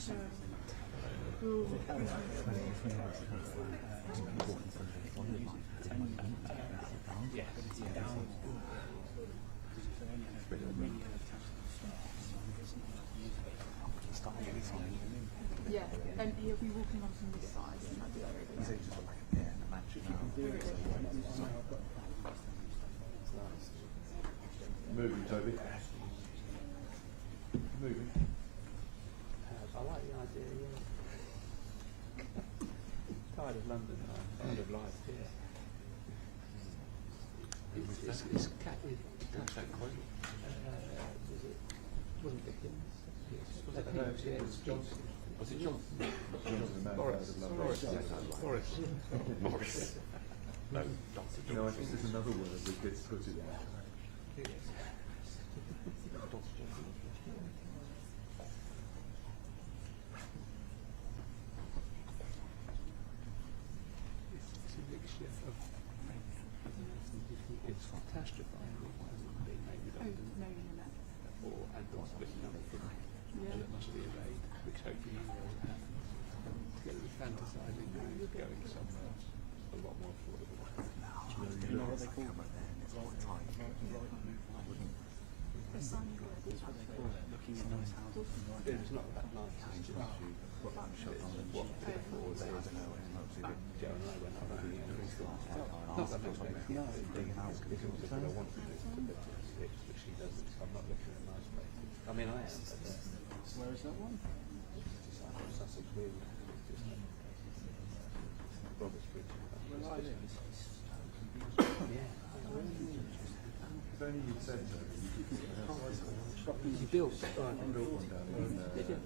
Yeah, and he'll be walking on from this side, and that'd be Moving, Toby. Moving. I like the idea, yeah. Tired of London, tired of life, yeah. It's wasn't Dickens. Was it Johnson? Was it Johnson? Morris. Morris. No, Dr. No, I think there's another word that gets put in there. It's a mixture of it's catastrophizing being made redundant, or and also looking at it that must be evade, which hopefully will happen. Together with fantasising going somewhere a lot more affordable. You know what they call it? Looking at nice houses. It's not that nice. It's just what before there is. Joe and I went around and not that makes sense. No, it's also what I want to do to live to six, but she doesn't. So I'm not looking at nice places. I mean, I am. Where is that one? Sussex Weald. Roberts Bridge. Where I live. Yeah. If only you'd said so. You built. I built one down in Did you?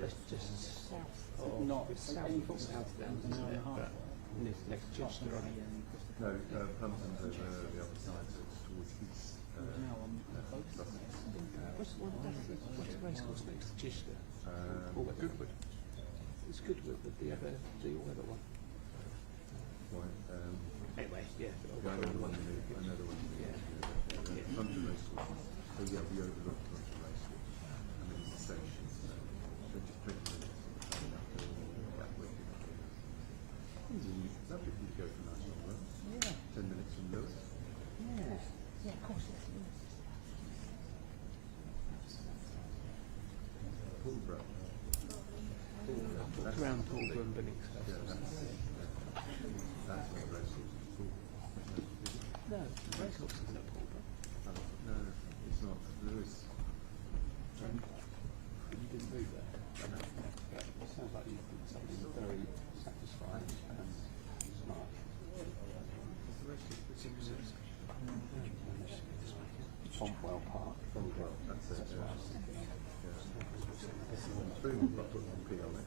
It's just south of, Not south down, isn't it? But next to Chester, right? No, Plumpton's over the other side, so it's towards east. What's the race course next to Chester? Goodwood. It's Goodwood, but the all-weather one. Anyway, yeah. I know the one. Yeah. Plumpton race course. So yeah, we overlooked Plumpton race course. And then the station. So just 20 minutes. That way. Lovely for you to go for a nice long run. Yeah. 10 minutes from Lewis. Yeah. Yeah, of course. Pulborough. It's around Pulborough and Bennings. Yeah, that's where the race course is called. No, the race course isn't at Pulborough. No, it's not. Lewis. You didn't move there. It sounds like you've done something very satisfying and smart. What's the race course? Fontwell Park. Fontwell, that's it. That's what I was thinking. It's boom, but put one P on it.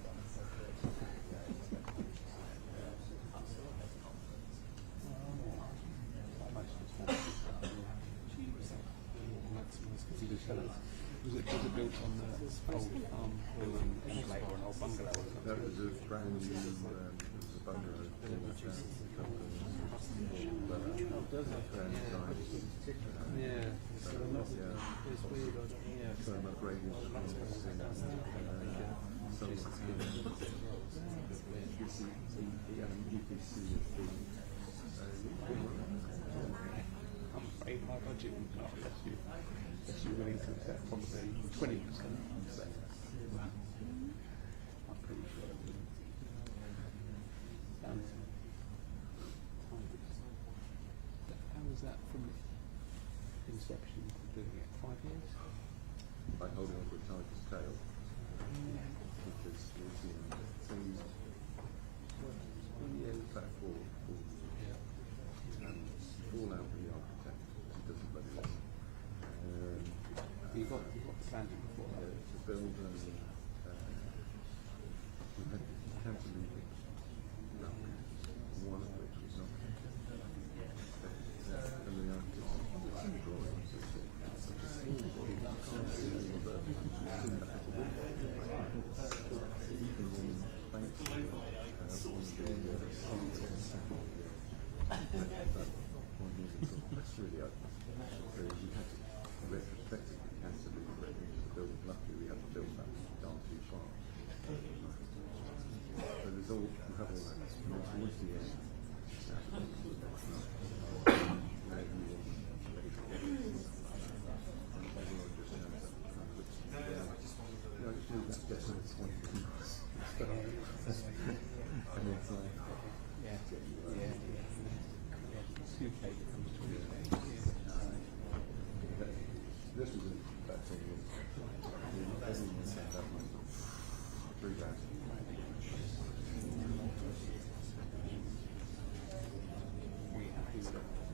Was it built on the old farm building later, or an old bungalow or something? That was a brand new bungalow. Yeah. It's weird. So I'm upgrading to I'm afraid my budget would not unless you're willing to accept probably 20%. I'm pretty sure it would. How was that from inception to doing it? 5 years? By holding on to a tiger's tail. Because you'll see things. Yeah, it's about four. All out with the architect. He doesn't bloody listen. You got the plans before that? To build we had council meetings, one of which was not. And the architect drawings.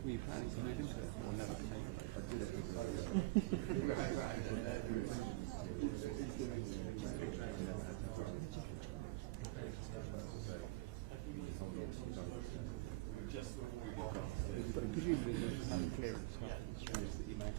Were you planning to move into it or never? But presumably you have clearance after the streets that you make.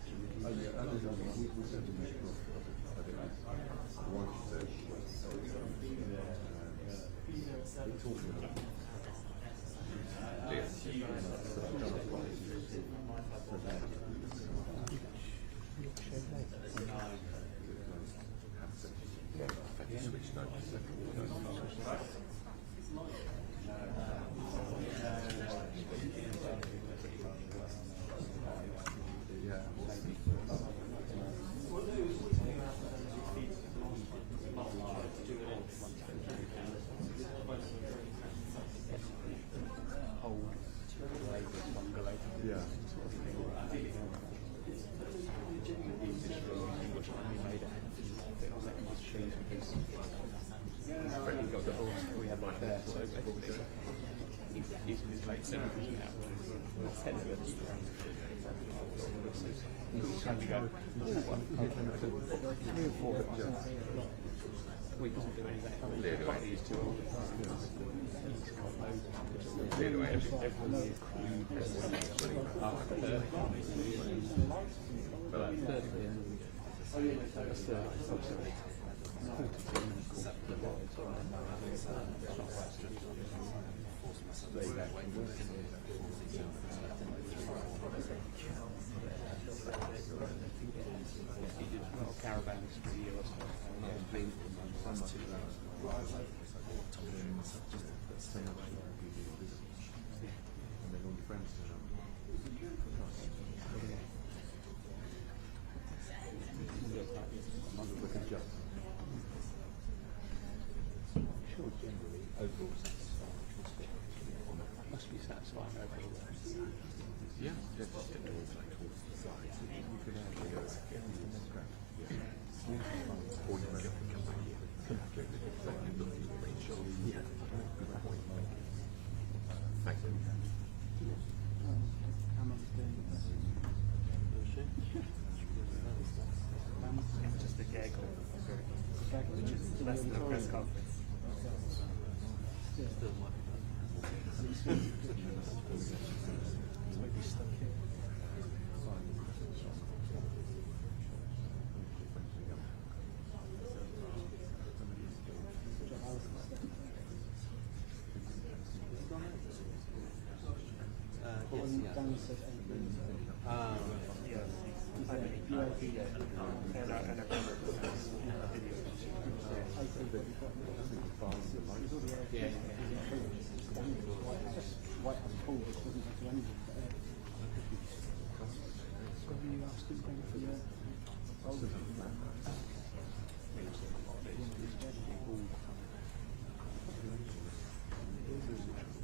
Less than a press conference.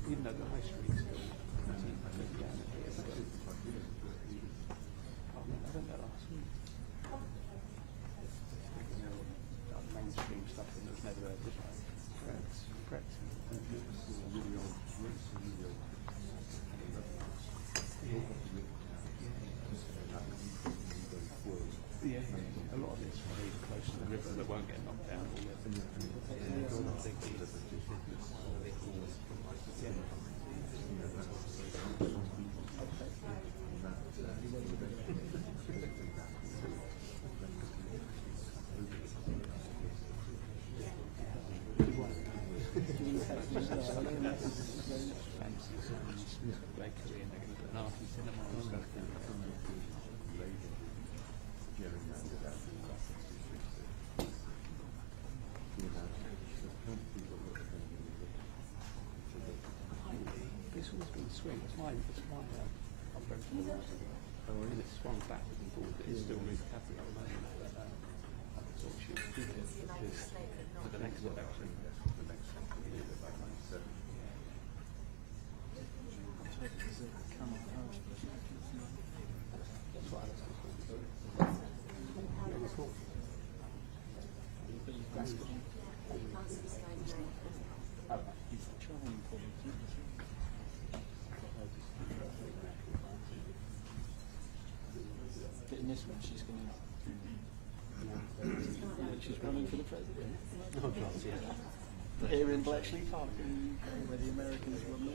Even though the high street's still mainstream stuff and there's never a difference. Correct. Yeah, a lot of it's really close to the river that won't get knocked down. Bletchley and they're going to put an art and cinema and stuff. swing. It's my friend from the right. And it's swung backwards and forwards. It's still moving capital at the moment. But I thought she would keep it because for the next election, that's what I was But in this one, she's going to. She's running for the president. Oh, God, yeah. Here in Bletchley Park, where the Americans were more.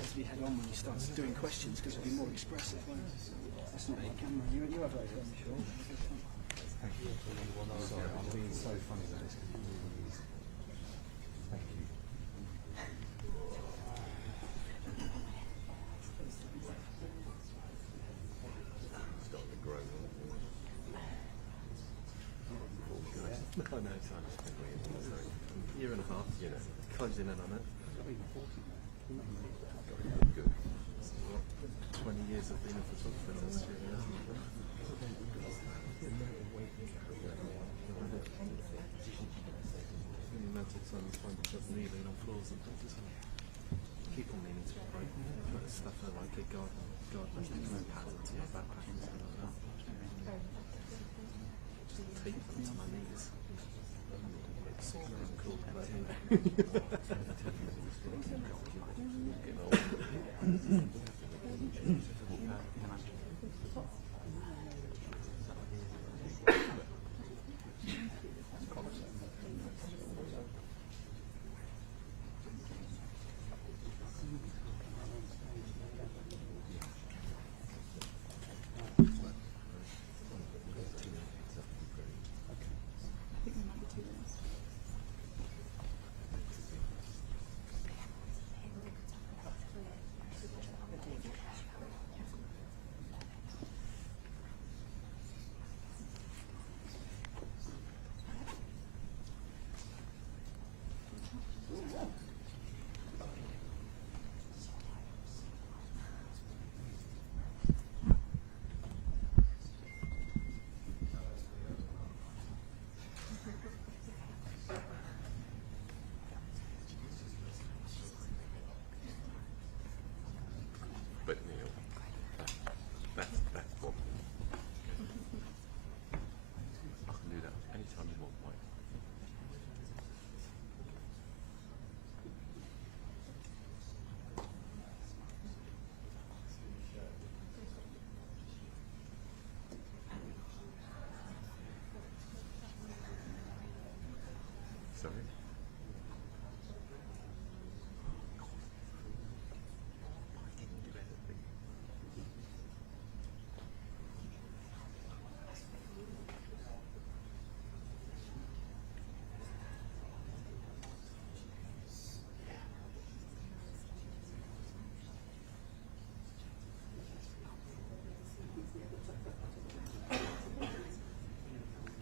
To be head on when he starts doing questions because it'll be more expressive. That's not a camera. You have that on the show. Thank you. Sorry, I'm being so funny that it's really easy. Thank you. Starting to grow. I know, time has been weird. So, year and a half, you know, closing in on it. Good. 20 years I've been in the photography industry. The amount of time I find myself kneeling on floors and things. Keep on meaning to break stuff I like it, gardeners taking their patterns and my backpack and stuff like that. Just tape them to my knees. It's cool. Getting old. I think we might be 2 minutes. But you know, that's what I can do that anytime you want, Mike. Sorry?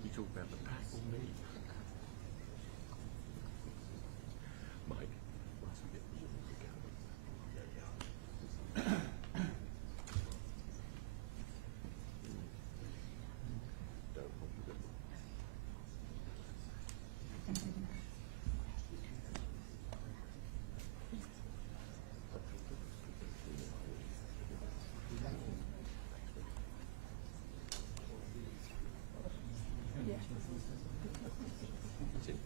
You talk about the pack or me? Mike, once we get the water together. Don't hold the bill. Yeah. That's it.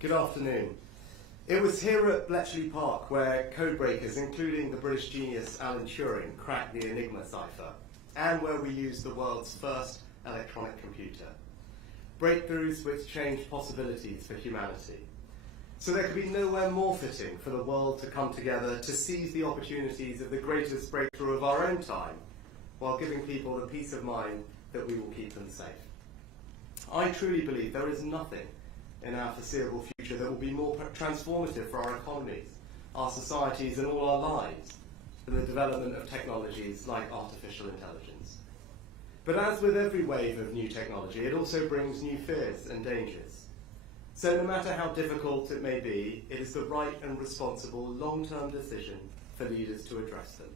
Good afternoon. It was here at Bletchley Park where codebreakers, including the British genius Alan Turing, cracked the Enigma cipher, and where we used the world's first electronic computer. Breakthroughs which changed possibilities for humanity. So there could be nowhere more fitting for the world to come together to seize the opportunities of the greatest breakthrough of our own time, while giving people the peace of mind that we will keep them safe. I truly believe there is nothing in our foreseeable future that will be more transformative for our economies, our societies and all our lives than the development of technologies like artificial intelligence. But as with every wave of new technology, it also brings new fears and dangers. So no matter how difficult it may be, it is the right and responsible long-term decision for leaders to address them.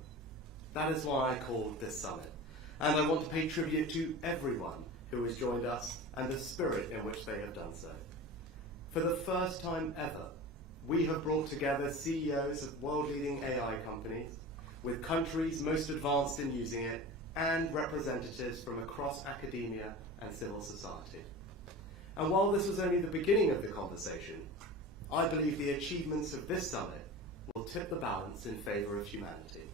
That is why I called this summit. And I want to pay tribute to everyone who has joined us and the spirit in which they have done so. For the first time ever, we have brought together CEOs of world-leading AI companies, with countries most advanced in using it, and representatives from across academia and civil society. And while this was only the beginning of the conversation, I believe the achievements of this summit will tip the balance in favour of humanity,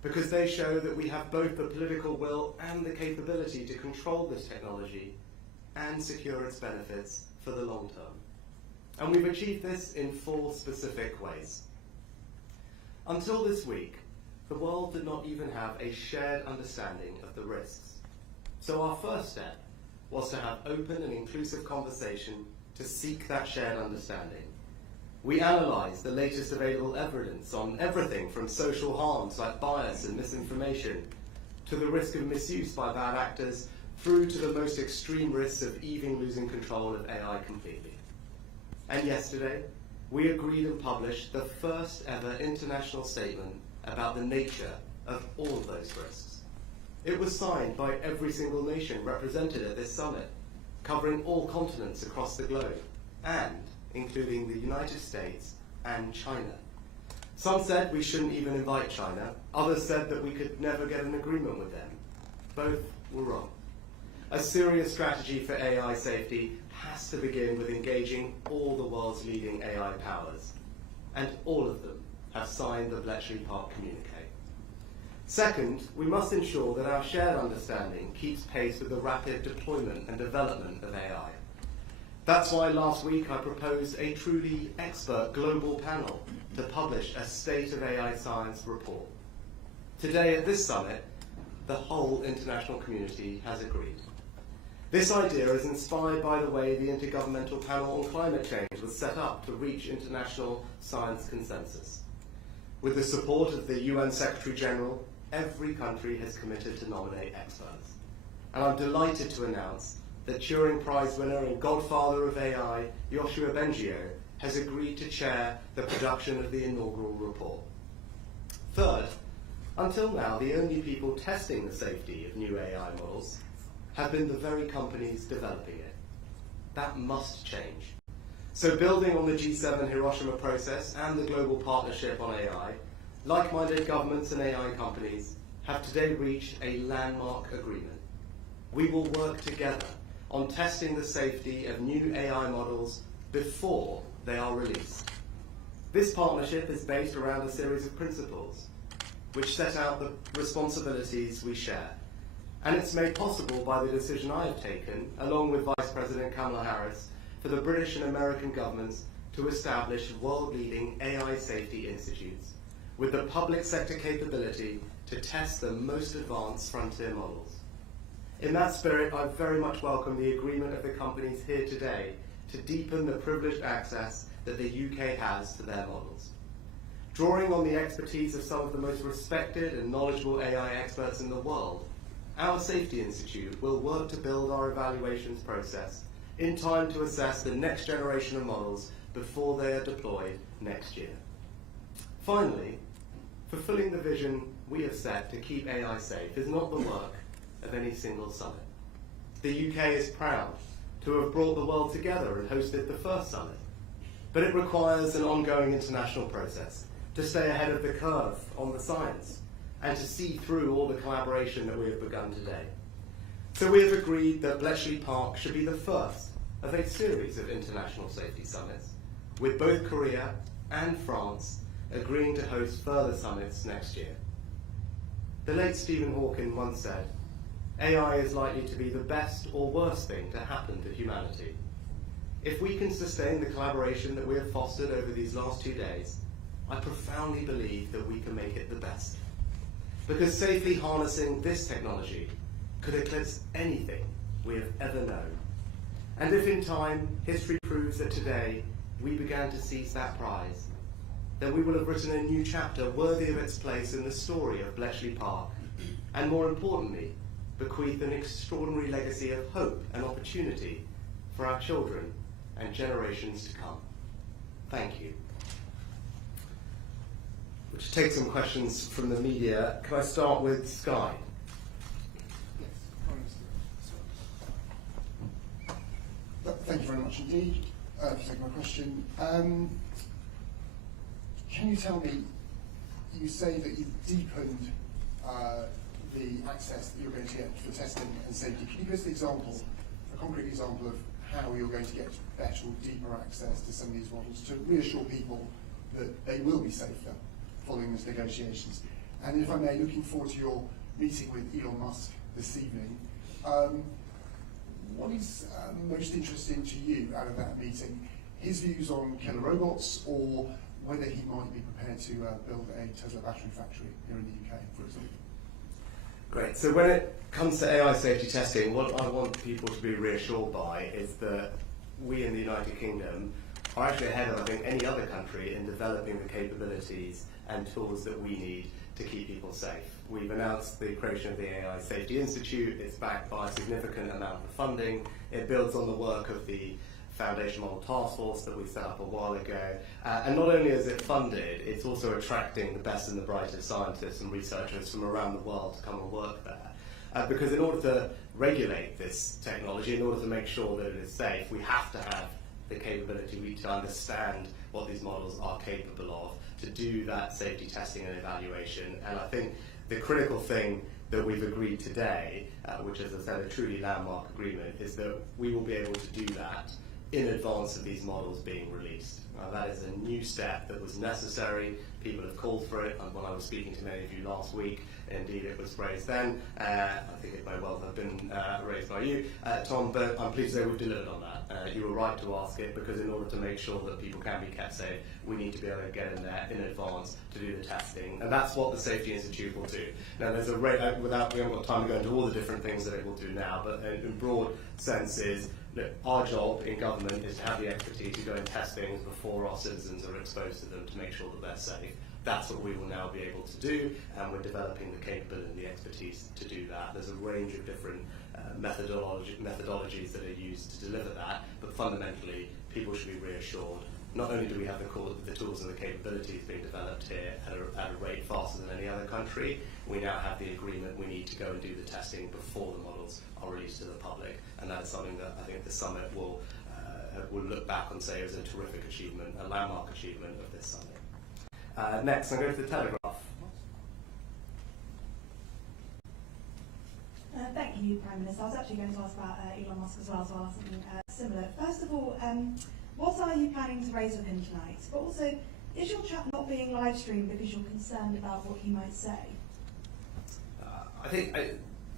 because they show that we have both the political will and the capability to control this technology and secure its benefits for the long term. And we've achieved this in 4 specific ways. Until this week, the world did not even have a shared understanding of the risks. So our first step was to have open and inclusive conversation to seek that shared understanding. We analysed the latest available evidence on everything from social harms like bias and misinformation, to the risk of misuse by bad actors, through to the most extreme risks of even losing control of AI completely. And yesterday, we agreed and published the first ever international statement about the nature of all of those risks. It was signed by every single nation represented at this summit, covering all continents across the globe, and including the United States and China. Some said we shouldn't even invite China, others said that we could never get an agreement with them. Both were wrong. A serious strategy for AI safety has to begin with engaging all the world's leading AI powers, and all of them have signed the Bletchley Park communique. Second, we must ensure that our shared understanding keeps pace with the rapid deployment and development of AI. That's why last week I proposed a truly expert global panel to publish a State of AI Science report. Today at this summit, the whole international community has agreed. This idea is inspired by the way the Intergovernmental Panel on Climate Change was set up to reach international science consensus. With the support of the UN Secretary General, every country has committed to nominate experts. And I'm delighted to announce that Turing Prize winner and godfather of AI, Yoshua Bengio, has agreed to chair the production of the inaugural report. Third, until now, the only people testing the safety of new AI models have been the very companies developing it. That must change. So building on the G7 Hiroshima process and the global partnership on AI, like-minded governments and AI companies have today reached a landmark agreement. We will work together on testing the safety of new AI models before they are released. This partnership is based around a series of principles which set out the responsibilities we share. And it's made possible by the decision I have taken, along with Vice President Kamala Harris, for the British and American governments to establish world-leading AI safety institutes with the public sector capability to test the most advanced frontier models. In that spirit, I very much welcome the agreement of the companies here today to deepen the privileged access that the UK has to their models. Drawing on the expertise of some of the most respected and knowledgeable AI experts in the world, our Safety Institute will work to build our evaluations process in time to assess the next generation of models before they are deployed next year. Finally, fulfilling the vision we have set to keep AI safe is not the work of any single summit. The UK is proud to have brought the world together and hosted the first summit, but it requires an ongoing international process to stay ahead of the curve on the science and to see through all the collaboration that we have begun today. So we have agreed that Bletchley Park should be the first of a series of international safety summits, with both Korea and France agreeing to host further summits next year. The late Stephen Hawking once said, "AI is likely to be the best or worst thing to happen to humanity. If we can sustain the collaboration that we have fostered over these last 2 days, I profoundly believe that we can make it the best. Because safely harnessing this technology could eclipse anything we have ever known. And if in time history proves that today we began to seize that prize, then we will have written a new chapter worthy of its place in the story of Bletchley Park, and more importantly, bequeath an extraordinary legacy of hope and opportunity for our children and generations to come." Thank you. We'll just take some questions from the media. Can I start with Sky? Thank you very much indeed for taking my question. Can you tell me, you say that you've deepened the access that you're going to get for testing and safety. Can you give us a concrete example of how you're going to get better or deeper access to some of these models to reassure people that they will be safer following these negotiations? And if I may, looking forward to your meeting with Elon Musk this evening, what is most interesting to you out of that meeting? His views on killer robots, or whether he might be prepared to build a Tesla battery factory here in the UK, for example? Great. So when it comes to AI safety testing, what I want people to be reassured by is that we in the United Kingdom are actually ahead of, I think, any other country in developing the capabilities and tools that we need to keep people safe. We've announced the creation of the AI Safety Institute. It's backed by a significant amount of funding. It builds on the work of the Foundation Model Task Force that we set up a while ago. And not only is it funded, it's also attracting the best and the brightest scientists and researchers from around the world to come and work there. Because in order to regulate this technology, in order to make sure that it is safe, we have to have the capability to understand what these models are capable of, to do that safety testing and evaluation. And I think the critical thing that we've agreed today, which is, as I said, a truly landmark agreement, is that we will be able to do that in advance of these models being released. That is a new step that was necessary. People have called for it, and when I was speaking to many of you last week, indeed it was raised then. I think it may well have been raised by you, Tom, but I'm pleased to say we've delivered on that. You were right to ask it, because in order to make sure that people can be kept safe, we need to be able to get in there in advance to do the testing, and that's what the Safety Institute will do. Now, there's a we haven't got time to go into all the different things that it will do now, but in broad senses, our job in government is to have the expertise to go and test things before our citizens are exposed to them to make sure that they're safe. That's what we will now be able to do, and we're developing the capability and the expertise to do that. There's a range of different methodologies that are used to deliver that, but fundamentally, people should be reassured. Not only do we have the tools and the capabilities being developed here at a rate faster than any other country, we now have the agreement we need to go and do the testing before the models are released to the public, and that is something that I think the summit will look back and say was a terrific achievement, a landmark achievement of this summit. Next, I'm going to the Telegraph. Thank you, Prime Minister. I was actually going to ask about Elon Musk as well, so I'll ask something similar. First of all, what are you planning to raise with him tonight? But also, is your chat not being live streamed because you're concerned about what he might say? I think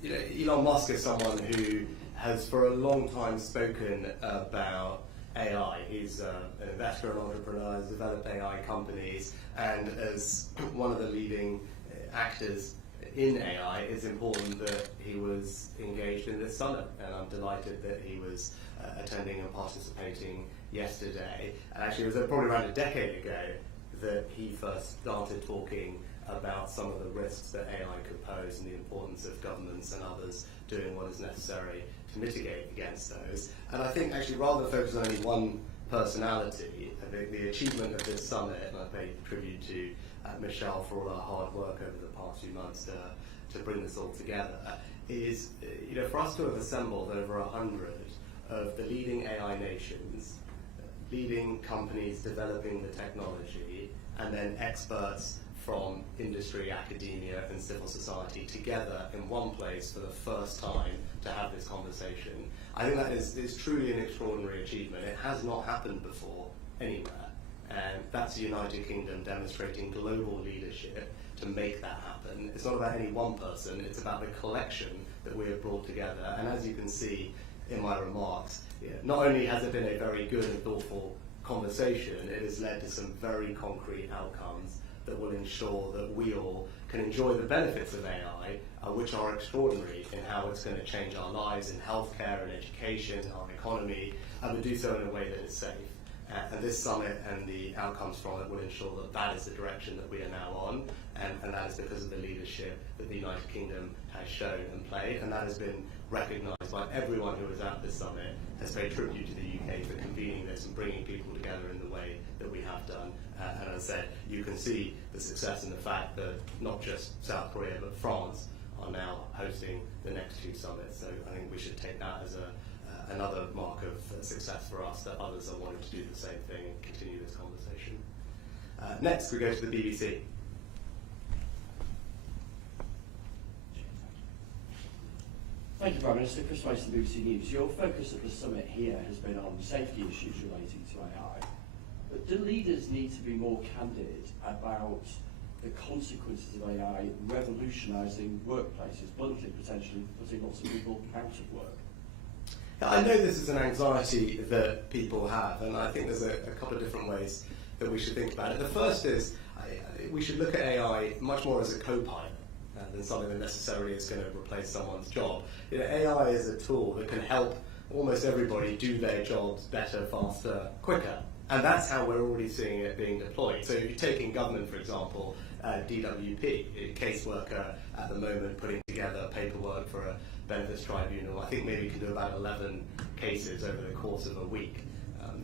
Elon Musk is someone who has for a long time spoken about AI. He's an investor and entrepreneur, has developed AI companies, and as one of the leading actors in AI, it's important that he was engaged in this summit, and I'm delighted that he was attending and participating yesterday. And actually, it was probably around a decade ago that he first started talking about some of the risks that AI could pose and the importance of governments and others doing what is necessary to mitigate against those. And I think actually, rather than focus on only one personality, I think the achievement of this summit, and I pay tribute to Michelle for all our hard work over the past few months to bring this all together, is for us to have assembled over 100 of the leading AI nations, leading companies developing the technology, and then experts from industry, academia and civil society together in one place for the first time to have this conversation. I think that is truly an extraordinary achievement. It has not happened before anywhere, and that's the United Kingdom demonstrating global leadership to make that happen. It's not about any one person, it's about the collection that we have brought together. And as you can see in my remarks, not only has it been a very good and thoughtful conversation, it has led to some very concrete outcomes that will ensure that we all can enjoy the benefits of AI, which are extraordinary in how it's going to change our lives in healthcare and education, our economy, but do so in a way that is safe. And this summit and the outcomes from it will ensure that that is the direction that we are now on, and that is because of the leadership that the United Kingdom has shown and played, and that has been recognised by everyone who was at this summit, has paid tribute to the UK for convening this and bringing people together in the way that we have done. And as I said, you can see the success in the fact that not just South Korea but France are now hosting the next two summits. So I think we should take that as another mark of success for us, that others are wanting to do the same thing and continue this conversation. Next, we go to the BBC. Thank you, Prime Minister. Chris Mason, BBC News. Your focus at the summit here has been on safety issues relating to AI. But do leaders need to be more candid about the consequences of AI revolutionising workplaces, bluntly, potentially putting lots of people out of work? I know this is an anxiety that people have, and I think there's a couple of different ways that we should think about it. The first is we should look at AI much more as a co-pilot than something that necessarily is going to replace someone's job. AI is a tool that can help almost everybody do their jobs better, faster, quicker. And that's how we're already seeing it being deployed. So if you take in government, for example, DWP, a caseworker at the moment putting together paperwork for a benefits tribunal, I think maybe can do about 11 cases over the course of a week.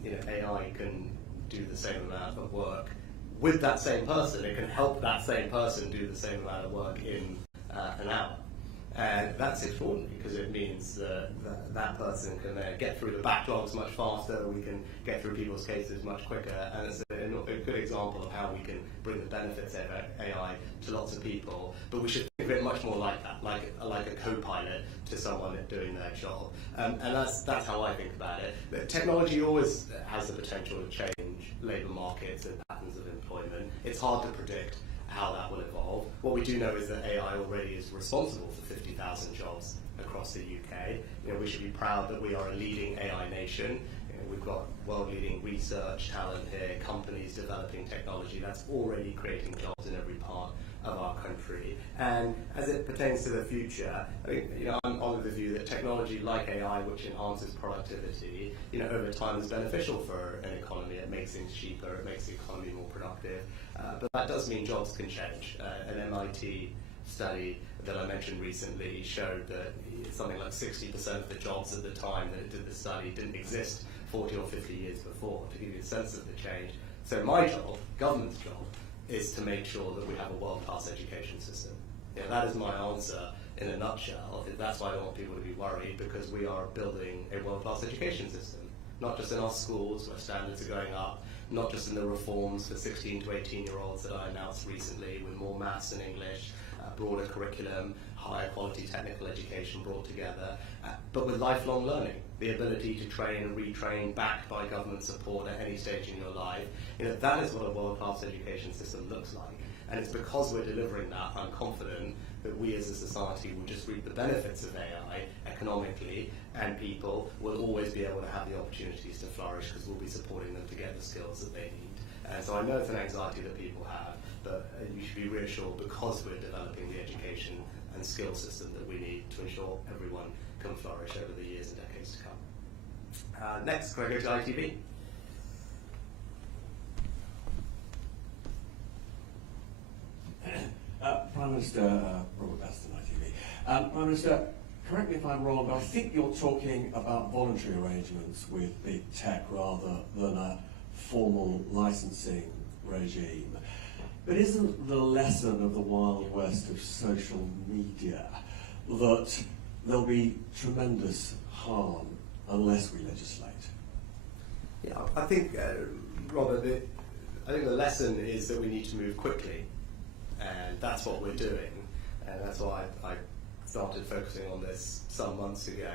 AI can do the same amount of work with that same person. It can help that same person do the same amount of work in an hour. And that's extraordinary because it means that person can get through the backlogs much faster, we can get through people's cases much quicker, and it's a good example of how we can bring the benefits of AI to lots of people. But we should think of it much more like that, like a co-pilot to someone doing their job. And that's how I think about it. Technology always has the potential to change labour markets and patterns of employment. It's hard to predict how that will evolve. What we do know is that AI already is responsible for 50,000 jobs across the UK. We should be proud that we are a leading AI nation. We've got world-leading research talent here, companies developing technology that's already creating jobs in every part of our country. And as it pertains to the future, I think I'm on the view that technology like AI, which enhances productivity, over time is beneficial for an economy. It makes things cheaper, it makes the economy more productive. But that does mean jobs can change. An MIT study that I mentioned recently showed that something like 60% of the jobs at the time that it did the study didn't exist 40 or 50 years before, to give you a sense of the change. So my job, government's job, is to make sure that we have a world-class education system. That is my answer in a nutshell. That's why I don't want people to be worried, because we are building a world-class education system, not just in our schools where standards are going up, not just in the reforms for 16 to 18-year-olds that I announced recently with more maths and English, broader curriculum, higher quality technical education brought together, but with lifelong learning, the ability to train and retrain backed by government support at any stage in your life. That is what a world-class education system looks like. And it's because we're delivering that, I'm confident that we as a society will just reap the benefits of AI economically, and people will always be able to have the opportunities to flourish because we'll be supporting them to get the skills that they need. And so I know it's an anxiety that people have, but you should be reassured because we're developing the education and skill system that we need to ensure everyone can flourish over the years and decades to come. Next, can I go to ITV? Prime Minister, Robert Baston, ITV. Prime Minister, correct me if I'm wrong, but I think you're talking about voluntary arrangements with big tech rather than a formal licensing regime. But isn't the lesson of the Wild West of social media that there'll be tremendous harm unless we legislate? Yeah, I think, Robert, I think the lesson is that we need to move quickly. and that's what we're doing, and that's why I started focusing on this some months ago.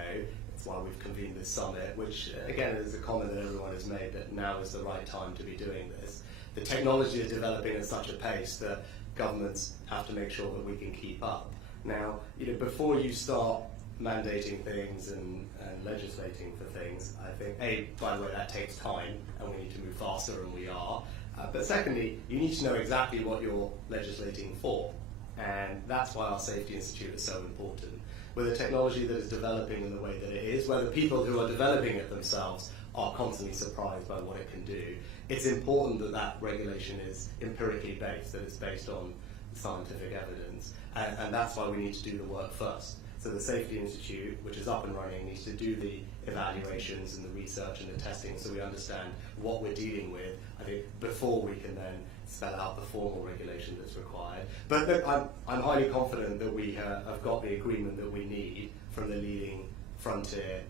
It's why we've convened this summit, which again is a comment that everyone has made, that now is the right time to be doing this. The technology is developing at such a pace that governments have to make sure that we can keep up. Now, before you start mandating things and legislating for things, I think, by the way, that takes time, and we need to move faster, and we are. But secondly, you need to know exactly what you're legislating for. And that's why our Safety Institute is so important. With a technology that is developing in the way that it is, where the people who are developing it themselves are constantly surprised by what it can do, it's important that that regulation is empirically based, that it's based on scientific evidence. And that's why we need to do the work first. So the Safety Institute, which is up and running, needs to do the evaluations and the research and the testing so we understand what we're dealing with, I think, before we can then spell out the formal regulation that's required. But look, I'm highly confident that we have got the agreement that we need from the leading frontier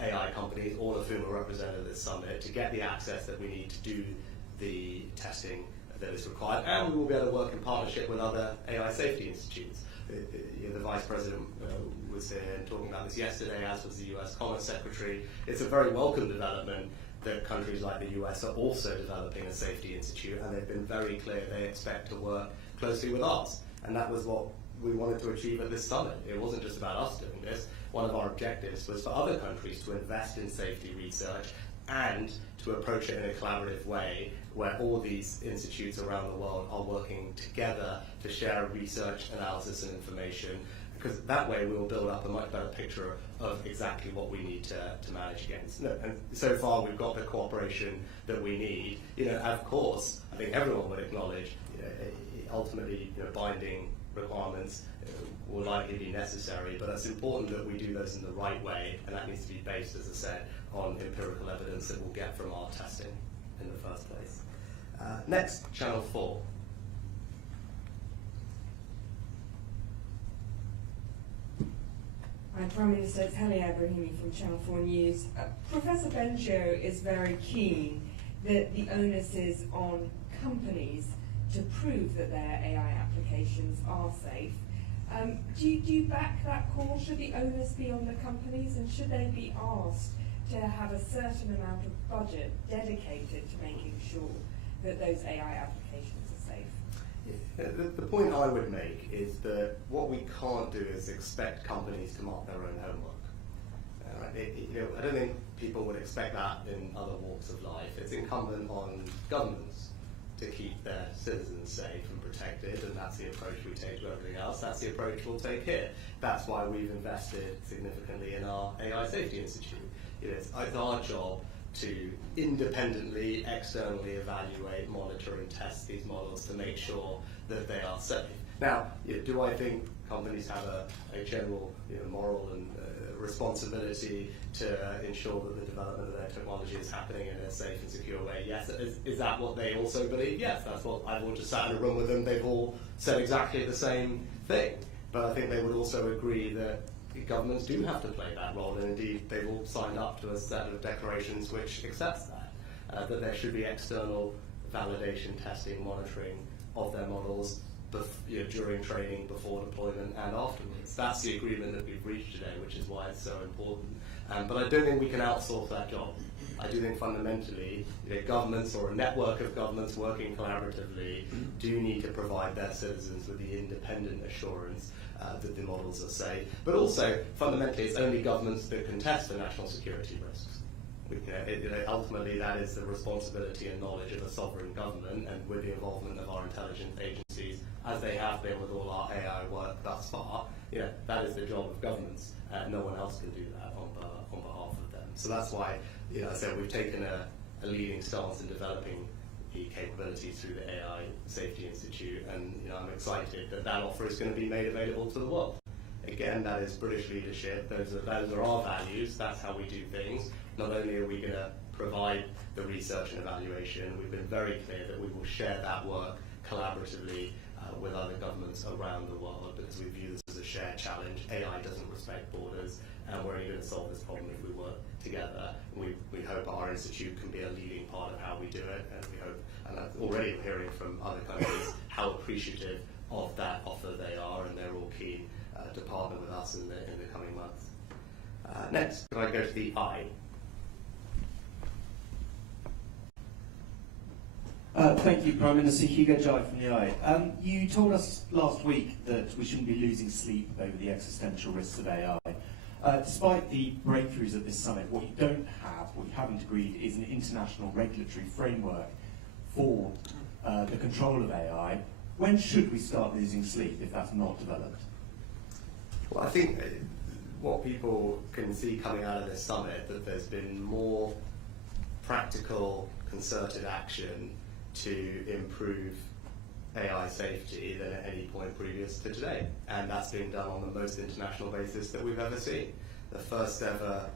AI companies, all of whom are represented at this summit, to get the access that we need to do the testing that is required, and we will be able to work in partnership with other AI safety institutes. The Vice President was here and talking about this yesterday, as was the US Commerce Secretary. It's a very welcome development that countries like the US are also developing a safety institute, and they've been very clear they expect to work closely with us. And that was what we wanted to achieve at this summit. It wasn't just about us doing this. One of our objectives was for other countries to invest in safety research and to approach it in a collaborative way where all these institutes around the world are working together to share research, analysis and information, because that way we will build up a much better picture of exactly what we need to manage against. And so far we've got the cooperation that we need. Of course, I think everyone would acknowledge ultimately binding requirements will likely be necessary, but it's important that we do those in the right way, and that needs to be based, as I said, on empirical evidence that we'll get from our testing in the first place. Next, Channel 4. Hi, Prime Minister, it's Helia Brahimi from Channel 4 News. Professor Bencho is very keen that the onus is on companies to prove that their AI applications are safe. Do you back that call? Should the onus be on the companies, and should they be asked to have a certain amount of budget dedicated to making sure that those AI applications are safe? The point I would make is that what we can't do is expect companies to mark their own homework. I don't think people would expect that in other walks of life. It's incumbent on governments to keep their citizens safe and protected, and that's the approach we take to everything else. That's the approach we'll take here. That's why we've invested significantly in our AI Safety Institute. It's our job to independently, externally evaluate, monitor and test these models to make sure that they are safe. Now, do I think companies have a general moral and responsibility to ensure that the development of their technology is happening in a safe and secure way? Yes. Is that what they also believe? Yes, that's what I've all just sat in a room with them. They've all said exactly the same thing. But I think they would also agree that governments do have to play that role, and indeed they've all signed up to a set of declarations which accepts that there should be external validation, testing, monitoring of their models during training, before deployment and afterwards. That's the agreement that we've reached today, which is why it's so important. But I don't think we can outsource that job. I do think fundamentally governments, or a network of governments working collaboratively, do need to provide their citizens with the independent assurance that the models are safe. But also, fundamentally, it's only governments that can test for national security risks. Ultimately, that is the responsibility and knowledge of a sovereign government, and with the involvement of our intelligence agencies, as they have been with all our AI work thus far, that is the job of governments. No one else can do that on behalf of them. So that's why, I said we've taken a leading stance in developing the capabilities through the AI Safety Institute, and I'm excited that offer is going to be made available to the world. Again, that is British leadership. Those are our values. That's how we do things. Not only are we going to provide the research and evaluation, we've been very clear that we will share that work collaboratively with other governments around the world, because we view this as a shared challenge. AI doesn't respect borders, and we're only going to solve this problem if we work together. We hope our institute can be a leading part of how we do it, and we hope, and already we're hearing from other countries how appreciative of that offer they are, and they're all keen to partner with us in the coming months. Next, can I go to the I? Thank you, Prime Minister. Hugo Jai from the I. You told us last week that we shouldn't be losing sleep over the existential risks of AI. Despite the breakthroughs at this summit, what you haven't agreed, is an international regulatory framework for the control of AI. When should we start losing sleep if that's not developed? Well, I think what people can see coming out of this summit, that there's been more practical, concerted action to improve AI safety than at any point previous to today. And that's being done on the most international basis that we've ever seen. The first ever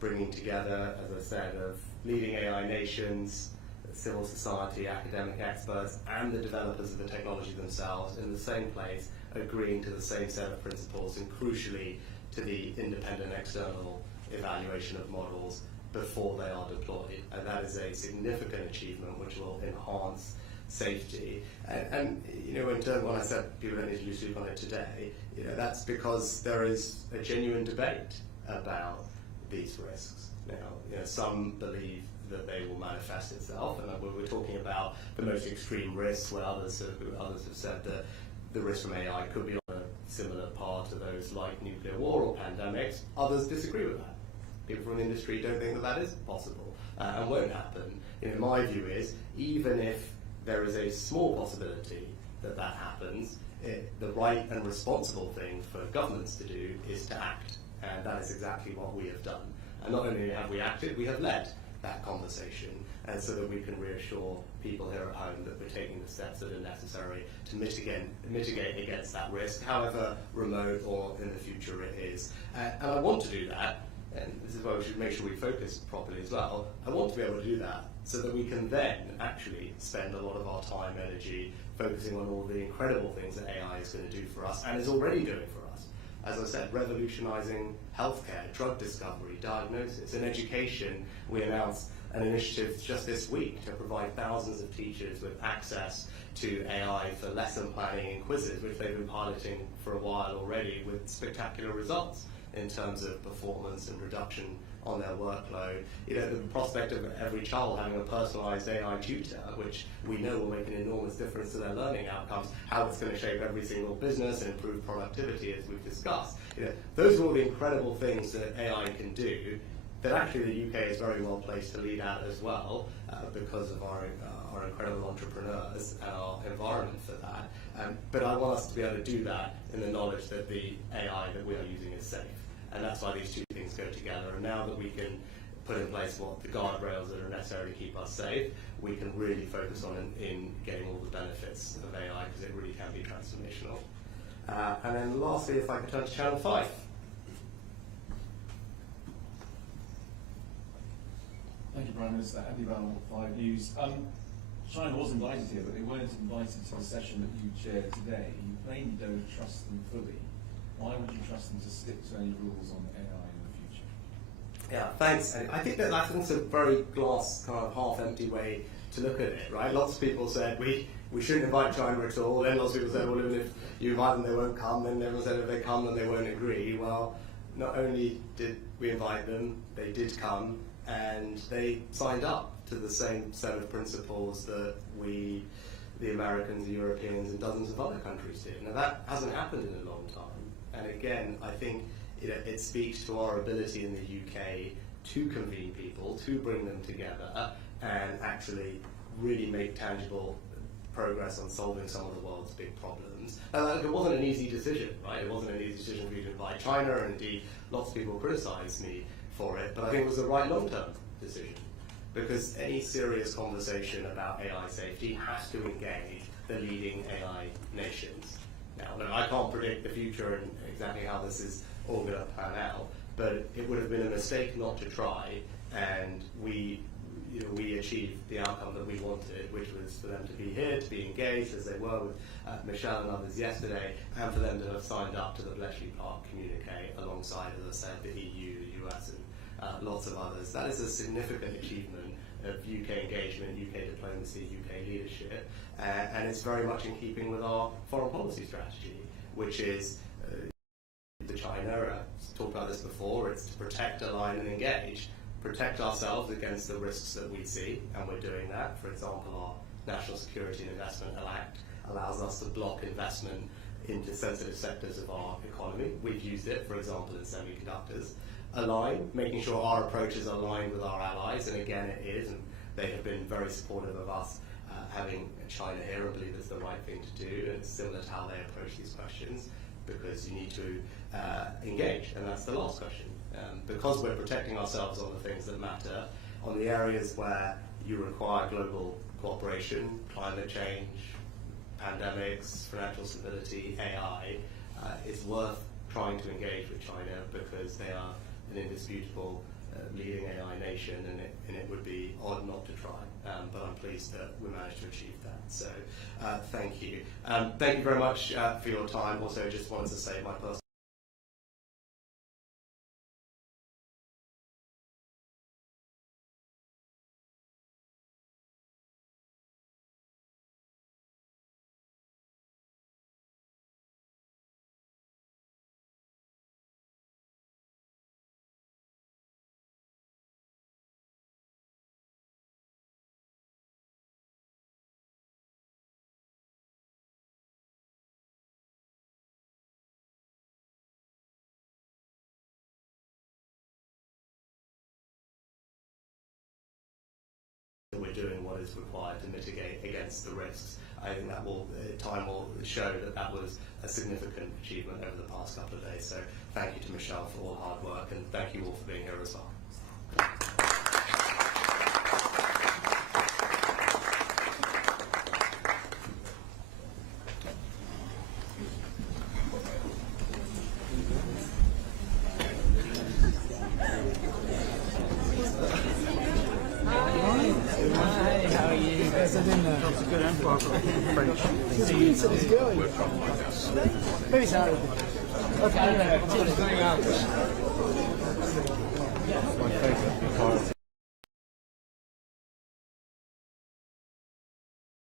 bringing together, as I said, of leading AI nations, civil society, academic experts, and the developers of the technology themselves in the same place, agreeing to the same set of principles, and crucially to the independent external evaluation of models before they are deployed. And that is a significant achievement which will enhance safety. And you know, when I said people don't need to lose sleep on it today, you know, that's because there is a genuine debate about these risks. Now, you know, some believe that they will manifest itself, and we're talking about the most extreme risks, where others have said that the risk from AI could be on a similar par to those like nuclear war or pandemics. Others disagree with that. People from the industry don't think that that is possible and won't happen. You know, my view is, even if there is a small possibility that that happens, the right and responsible thing for governments to do is to act, and that is exactly what we have done. And not only have we acted, we have led that conversation, and so that we can reassure people here at home that we're taking the steps that are necessary to mitigate against that risk, however remote or in the future it is. And I want to do that, and this is why we should make sure we focus properly as well. I want to be able to do that so that we can then actually spend a lot of our time, energy, focusing on all the incredible things that AI is going to do for us and is already doing for us. As I said, revolutionizing healthcare, drug discovery, diagnosis. In education, we announced an initiative just this week to provide thousands of teachers with access to AI for lesson planning and quizzes, which they've been piloting for a while already, with spectacular results in terms of performance and reduction on their workload. You know, the prospect of every child having a personalized AI tutor, which we know will make an enormous difference to their learning outcomes, how it's going to shape every single business and improve productivity, as we've discussed. You know, those are all the incredible things that AI can do, that actually the UK is very well placed to lead out as well, because of our incredible entrepreneurs and our environment for that. But I want us to be able to do that in the knowledge that the AI that we are using is safe. And that's why these two things go together. And now that we can put in place what the guardrails that are necessary to keep us safe, we can really focus on in getting all the benefits of AI, because it really can be transformational. And then lastly, if I could turn to Channel 5. Thank you, Prime Minister. Andy Brown, 5 News. China was invited here, but they weren't invited to the session that you chaired today. You plainly don't trust them fully. Why would you trust them to stick to any rules on AI in the future? Yeah, thanks. And I think that that's also a very glass kind of half-empty way to look at it, right? Lots of people said we shouldn't invite China at all. Then lots of people said, well, even if you invite them, they won't come. And everyone said if they come, then they won't agree. Well, not only did we invite them, they did come, and they signed up to the same set of principles that we, the Americans, the Europeans, and dozens of other countries did. Now, that hasn't happened in a long time. And again, I think it speaks to our ability in the UK to convene people, to bring them together, and actually really make tangible progress on solving some of the world's big problems. It wasn't an easy decision, right? It wasn't an easy decision for you to invite China, and indeed lots of people criticised me for it, but I think it was the right long-term decision, because any serious conversation about AI safety has to engage the leading AI nations. Now, look, I can't predict the future and exactly how this is all going to pan out, but it would have been a mistake not to try, and we achieved the outcome that we wanted, which was for them to be here, to be engaged, as they were with Michelle and others yesterday, and for them to have signed up to the Bletchley Park communique alongside, as I said, the EU, the US, and lots of others. That is a significant achievement of UK engagement, UK diplomacy, UK leadership, and it's very much in keeping with our foreign policy strategy, which is to China. I've talked about this before. It's to protect, align, and engage. Protect ourselves against the risks that we see, and we're doing that. For example, our National Security and Investment Act allows us to block investment into sensitive sectors of our economy. We've used it, for example, in semiconductors. Align, making sure our approach is aligned with our allies, and again it is, and they have been very supportive of us having China here and believe it's the right thing to do, and it's similar to how they approach these questions, because you need to engage, and that's the last question. Because we're protecting ourselves on the things that matter, on the areas where you require global cooperation, climate change, pandemics, financial stability, AI, it's worth trying to engage with China because they are an indisputable leading AI nation, and it would be odd not to try. But I'm pleased that we managed to achieve that. So thank you. Thank you very much for your time. Also, just wanted to say my personal we're doing what is required to mitigate against the risks. I think that time will show that that was a significant achievement over the past couple of days. So thank you to Michelle for all hard work, and thank you all for being here as well. Maybe it's out. Okay, I don't know. It's going out. My favourite